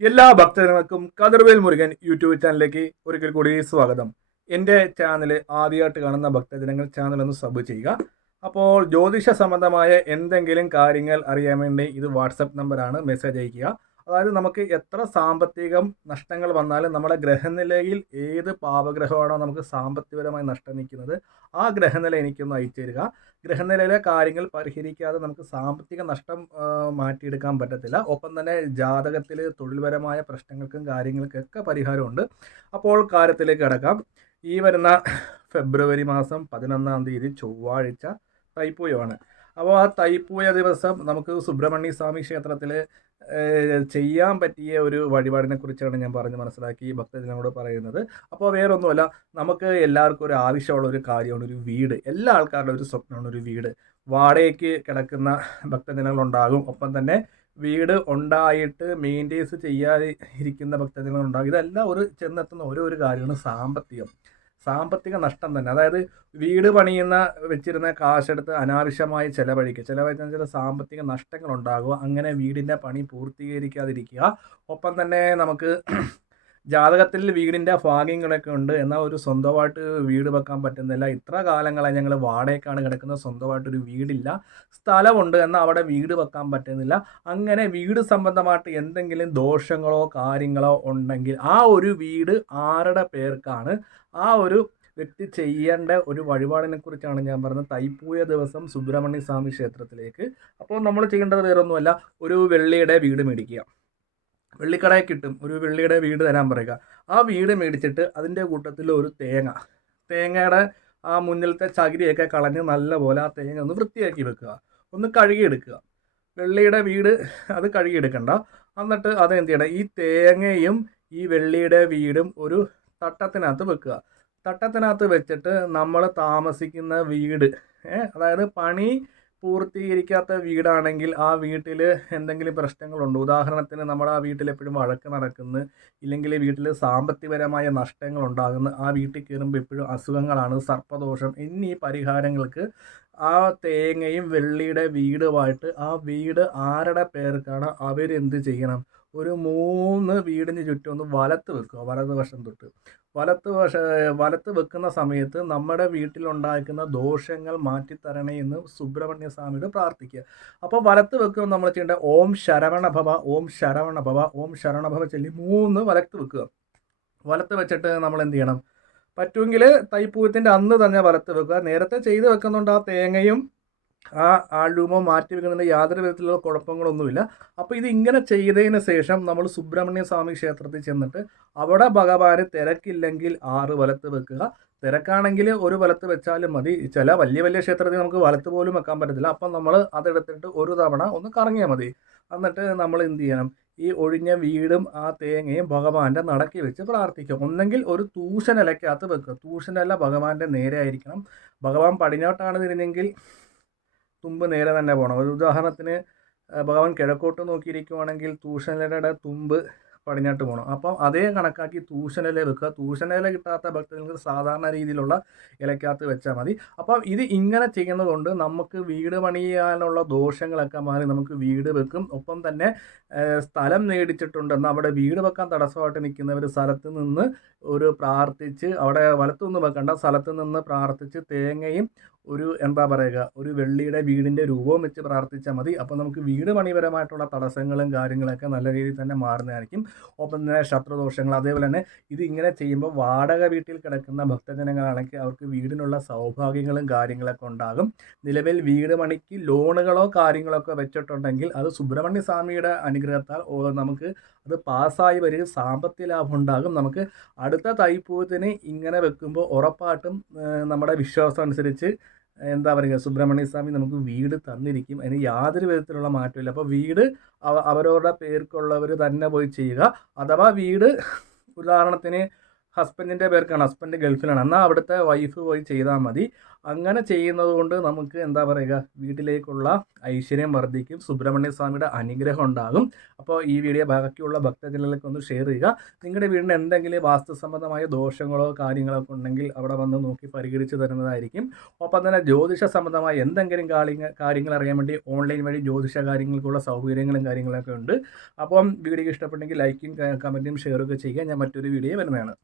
എല്ലാ ഭക്തജനങ്ങൾക്കും കതിർവേൽ മുരുകൻ യൂട്യൂബ് ചാനലിലേക്ക് ഒരിക്കൽ കൂടി സ്വാഗതം. എൻ്റെ ചാനൽ ആദ്യമായിട്ട് കാണുന്ന ഭക്തജനങ്ങൾ ചാനൽ ഒന്ന് സബ് ചെയ്യുക. അപ്പോൾ ജ്യോതിഷ സംബന്ധമായ എന്തെങ്കിലും കാര്യങ്ങൾ അറിയാൻ വേണ്ടി ഇത് വാട്സപ്പ് നമ്പറാണ്, മെസ്സേജ് അയയ്ക്കുക. അതായത് നമുക്ക് എത്ര സാമ്പത്തികം നഷ്ടങ്ങൾ വന്നാലും നമ്മുടെ ഗ്രഹനിലയിൽ ഏത് പാപഗ്രഹമാണോ നമുക്ക് സാമ്പത്തികപരമായി നഷ്ടം നിൽക്കുന്നത്, ആ ഗ്രഹനില എനിക്കൊന്ന് അയച്ചു തരിക. ഗ്രഹനിലയിലെ കാര്യങ്ങൾ പരിഹരിക്കാതെ നമുക്ക് സാമ്പത്തിക നഷ്ടം മാറ്റിയെടുക്കാൻ പറ്റത്തില്ല. ഒപ്പം തന്നെ ജാതകത്തിൽ തൊഴിൽപരമായ പ്രശ്നങ്ങൾക്കും കാര്യങ്ങൾക്കൊക്കെ പരിഹാരമുണ്ട്. അപ്പോൾ കാര്യത്തിലേക്ക് കിടക്കാം. ഈ വരുന്ന ഫെബ്രുവരി മാസം 11-ാം തീയതി ചൊവ്വാഴ്ച തൈപ്പൂയമാണ്. അപ്പോൾ ആ തൈപ്പൂയ ദിവസം നമുക്ക് സുബ്രഹ്മണ്യ സ്വാമി ക്ഷേത്രത്തിൽ ചെയ്യാൻ പറ്റിയ ഒരു വഴിപാടിനെ കുറിച്ചാണ് ഞാൻ പറഞ്ഞ് മനസ്സിലാക്കി ഭക്തജനങ്ങളോട് പറയുന്നത്. അപ്പോൾ വേറൊന്നുമല്ല, നമുക്ക് എല്ലാവർക്കും ഒരു ആവശ്യമുള്ള ഒരു കാര്യമാണ് ഒരു വീട്. എല്ലാ ആൾക്കാരുടെ ഒരു സ്വപ്നമാണ് ഒരു വീട്. വാടകയ്ക്ക് കിടക്കുന്ന ഭക്തജനങ്ങളുണ്ടാകും. ഒപ്പം തന്നെ വീട് ഉണ്ടായിട്ട് മെയിൻറ്റെയിൻസ് ചെയ്യാതെ ഇരിക്കുന്ന ഭക്തജനങ്ങളുണ്ടാകും. ഇതെല്ലാം ചെന്നെത്തുന്ന ഒരു കാര്യമാണ് സാമ്പത്തിക നഷ്ടം തന്നെ. അതായത് വീട് പണിയുന്ന വെച്ചിരുന്ന കാശെടുത്ത് അനാവശ്യമായി ചില സാമ്പത്തിക നഷ്ടങ്ങൾ ഉണ്ടാകുക. അങ്ങനെ വീടിൻ്റെ പണി പൂർത്തീകരിക്കാതിരിക്കുക. ഒപ്പം തന്നെ നമുക്ക് ജാതകത്തിൽ വീടിൻ്റെ ഭാഗ്യങ്ങളൊക്കെ ഉണ്ട്, എന്നാൽ ഒരു സ്വന്തമായിട്ട് വീട് വെക്കാൻ പറ്റുന്നില്ല. ഇത്ര കാലങ്ങളായി ഞങ്ങൾ വാടകയ്ക്കാണ് കിടക്കുന്നത്, സ്വന്തമായിട്ടൊരു വീടില്ല. സ്ഥലമുണ്ട്, എന്നാൽ അവിടെ വീട് വെക്കാൻ പറ്റുന്നില്ല. അങ്ങനെ വീട് സംബന്ധമായിട്ട് എന്തെങ്കിലും ദോഷങ്ങളോ കാര്യങ്ങളോ ഉണ്ടെങ്കിൽ ആ ഒരു വീട് ആരുടെ പേർക്കാണ്, ആ ഒരു വ്യക്തി ചെയ്യേണ്ട ഒരു വഴിപാടിനെ കുറിച്ചാണ് ഞാൻ പറഞ്ഞത്. തൈപ്പൂയ ദിവസം സുബ്രഹ്മണ്യ സ്വാമി ക്ഷേത്രത്തിലേക്ക്. അപ്പോൾ നമ്മൾ ചെയ്യേണ്ടത് വേറൊന്നുമല്ല, ഒരു വെള്ളിയുടെ വീട് മേടിക്കുക. വെള്ളിക്കടയിൽ കിട്ടും, ഒരു വെള്ളിയുടെ വീട് തരാൻ പറയുക. ആ വീട് മേടിച്ചിട്ട് അതിൻ്റെ കൂട്ടത്തിൽ ഒരു തേങ്ങയുടെ ആ മുന്നിലത്തെ ചകിരിയൊക്കെ കളഞ്ഞ് നല്ലപോലെ ആ തേങ്ങ ഒന്ന് വൃത്തിയാക്കി വെക്കുക, ഒന്ന് കഴുകിയെടുക്കുക. വെള്ളിയുടെ വീട് അത് കഴുകിയെടുക്കണ്ട. എന്നിട്ട് അത് എന്ത് ചെയ്യണം, ഈ തേങ്ങയും ഈ വെള്ളിയുടെ വീടും ഒരു തട്ടത്തിനകത്ത് വെക്കുക. തട്ടത്തിനകത്ത് വെച്ചിട്ട് നമ്മൾ താമസിക്കുന്ന വീട്, അതായത് പണി പൂർത്തീകരിക്കാത്ത വീടാണെങ്കിൽ ആ വീട്ടിൽ എന്തെങ്കിലും പ്രശ്നങ്ങളുണ്ട്, ഉദാഹരണത്തിന് നമ്മുടെ ആ വീട്ടിൽ എപ്പോഴും വഴക്ക് നടക്കുന്നു, ഇല്ലെങ്കിൽ വീട്ടിൽ സാമ്പത്തികപരമായ നഷ്ടങ്ങൾ ഉണ്ടാകുന്നു, ആ വീട്ടിൽ കയറുമ്പോൾ എപ്പോഴും അസുഖങ്ങളാണ്, സർപ്പദോഷം എന്നീ പരിഹാരങ്ങൾക്ക് ആ തേങ്ങയും വെള്ളിയുടെ വീടുമായിട്ട് ആ വീട് ആരുടെ പേർക്കാണ് അവരെന്ത് ചെയ്യണം, ഒരു 3 വീടിന് ചുറ്റും ഒന്ന് വലത്ത് വെക്കുക. വലതുവശം തൊട്ട് വലത്ത് വെക്കുന്ന സമയത്ത് നമ്മുടെ വീട്ടിലുണ്ടാക്കുന്ന ദോഷങ്ങൾ മാറ്റിത്തരണേ എന്ന് സുബ്രഹ്മണ്യ സ്വാമിയോട് പ്രാർത്ഥിക്കുക. അപ്പോൾ വലത്ത് വെക്കുമ്പോൾ നമ്മൾ ചെയ്യേണ്ട ഓം ശരവണഭവ, ഓം ശരവണഭവ, ഓം ശരവണഭവ ചൊല്ലി 3 വലത്ത് വെക്കുക. വലത്ത് വെച്ചിട്ട് നമ്മൾ എന്ത് ചെയ്യണം, പറ്റുമെങ്കിൽ തൈപ്പൂയത്തിൻ്റെ അന്ന് തന്നെ വലത്ത് വെക്കുക. നേരത്തെ ചെയ്ത് വെക്കുന്നുണ്ട് ആ തേങ്ങയും ആ ആൾരൂപം മാറ്റി വെക്കുന്നതിന് യാതൊരു വിധത്തിലുള്ള കുഴപ്പങ്ങളൊന്നുമില്ല. അപ്പോൾ ഇത് ഇങ്ങനെ ചെയ്തതിന് ശേഷം നമ്മൾ സുബ്രഹ്മണ്യ സ്വാമി ക്ഷേത്രത്തിൽ ചെന്നിട്ട് അവിടെ ഭഗവാന് തിരക്കില്ലെങ്കിൽ 6 വലത്ത് വെക്കുക. തിരക്കാണെങ്കിൽ ഒരു വലത്ത് വെച്ചാലും മതി. ചില വലിയ ക്ഷേത്രത്തിൽ നമുക്ക് വലത്ത് പോലും വെക്കാൻ പറ്റത്തില്ല. അപ്പം നമ്മൾ അതെടുത്തിട്ട് ഒരു തവണ ഒന്ന് കറങ്ങിയാൽ മതി. എന്നിട്ട് നമ്മൾ എന്ത് ചെയ്യണം, ഈ ഒഴിഞ്ഞ വീടും ആ തേങ്ങയും ഭഗവാന്റെ നടക്കി വെച്ച് പ്രാർത്ഥിക്കും. ഒന്നെങ്കിൽ ഒരു തൂഷനിലയ്ക്കകത്ത് വെക്കുക. തൂഷനില ഭഗവാന്റെ നേരെ ആയിരിക്കണം. ഭഗവാൻ പടിഞ്ഞാട്ടാണ് തിരിഞ്ഞെങ്കിൽ തുമ്പ് നേരെ തന്നെ പോകണം. ഒരു ഉദാഹരണത്തിന് ഭഗവാൻ കിഴക്കോട്ട് നോക്കിയിരിക്കുവാണെങ്കിൽ തൂഷനിലയുടെ തുമ്പ് പടിഞ്ഞാട്ട് പോകണം. അപ്പം അതേ കണക്കാക്കി തൂഷനില വെക്കുക. തൂഷനില കിട്ടാത്ത ഭക്തർക്ക് സാധാരണ രീതിയിലുള്ള ഇലക്കകത്ത് വെച്ചാൽ മതി. അപ്പം ഇത് ഇങ്ങനെ ചെയ്യുന്നതുകൊണ്ട് നമുക്ക് വീട് പണിയാനുള്ള ദോഷങ്ങളൊക്കെ മാറി നമുക്ക് വീട് വെക്കും. ഒപ്പം തന്നെ സ്ഥലം മേടിച്ചിട്ടുണ്ടെന്ന് അവിടെ വീട് വെക്കാൻ തടസ്സമായിട്ട് നിൽക്കുന്നവർ സ്ഥലത്ത് നിന്ന് ഒരു പ്രാർത്ഥിച്ച്, അവിടെ വലത്തൊന്നും വെക്കണ്ട, സ്ഥലത്ത് നിന്ന് പ്രാർത്ഥിച്ച് തേങ്ങയും ഒരു വെള്ളിയുടെ വീടിൻ്റെ രൂപവും വെച്ച് പ്രാർത്ഥിച്ചാൽ മതി. അപ്പോൾ നമുക്ക് വീട് പണിപരമായിട്ടുള്ള തടസ്സങ്ങളും കാര്യങ്ങളൊക്കെ നല്ല രീതിയിൽ തന്നെ മാറുന്നതായിരിക്കും. ഒപ്പം തന്നെ ശത്രുദോഷങ്ങൾ, അതേപോലെ തന്നെ ഇത് ഇങ്ങനെ ചെയ്യുമ്പോൾ വാടക വീട്ടിൽ കിടക്കുന്ന ഭക്തജനങ്ങളാണെങ്കിൽ അവർക്ക് വീടിനുള്ള സൗഭാഗ്യങ്ങളും കാര്യങ്ങളൊക്കെ ഉണ്ടാകും. നിലവിൽ വീട് പണിക്ക് ലോണുകളോ കാര്യങ്ങളൊക്കെ വെച്ചിട്ടുണ്ടെങ്കിൽ അത് സുബ്രഹ്മണ്യ സ്വാമിയുടെ അനുഗ്രഹത്താൽ നമുക്ക് അത് പാസ്സായി വരിക, സാമ്പത്തിക ലാഭം ഉണ്ടാകും. നമുക്ക് അടുത്ത തൈപ്പൂയത്തിന് ഇങ്ങനെ വെക്കുമ്പോൾ ഉറപ്പായിട്ടും നമ്മുടെ വിശ്വാസം അനുസരിച്ച് സുബ്രഹ്മണ്യ സ്വാമി നമുക്ക് വീട് തന്നിരിക്കും. അതിന് യാതൊരു വിധത്തിലുള്ള മാറ്റമില്ല. അപ്പോൾ വീട് അവരവരുടെ പേർക്കുള്ളവർ തന്നെ പോയി ചെയ്യുക. അഥവാ വീട് ഉദാഹരണത്തിന് ഹസ്ബൻഡിൻ്റെ പേർക്കാണ്, ഹസ്ബൻഡ് ഗൾഫിലാണ്, എന്നാൽ അവിടുത്തെ വൈഫ് പോയി ചെയ്താൽ മതി. അങ്ങനെ ചെയ്യുന്നത് കൊണ്ട് നമുക്ക് എന്താ പറയുക, വീട്ടിലേക്കുള്ള ഐശ്വര്യം വർദ്ധിക്കും, സുബ്രഹ്മണ്യ സ്വാമിയുടെ അനുഗ്രഹം ഉണ്ടാകും. അപ്പോൾ ഈ വീഡിയോ ബാക്കിയുള്ള ഭക്തജനങ്ങൾക്ക് ഒന്ന് ഷെയർ ചെയ്യുക. നിങ്ങളുടെ വീടിന് എന്തെങ്കിലും വാസ്തു സംബന്ധമായ ദോഷങ്ങളോ കാര്യങ്ങളൊക്കെ ഉണ്ടെങ്കിൽ അവിടെ വന്ന് നോക്കി പരിഹരിച്ച് തരുന്നതായിരിക്കും. ഒപ്പം തന്നെ ജ്യോതിഷ സംബന്ധമായ എന്തെങ്കിലും കാര്യങ്ങൾ അറിയാൻ വേണ്ടി ഓൺലൈൻ വഴി ജ്യോതിഷ കാര്യങ്ങൾക്കുള്ള സൗകര്യങ്ങളും കാര്യങ്ങളൊക്കെ ഉണ്ട്. അപ്പം വീഡിയോ ഇഷ്ടപ്പെട്ടെങ്കിൽ ലൈക്കും കമൻറ്റും ഷെയറൊക്കെ ചെയ്യുക. ഞാൻ മറ്റൊരു വീഡിയോ വരുന്നതാണ്.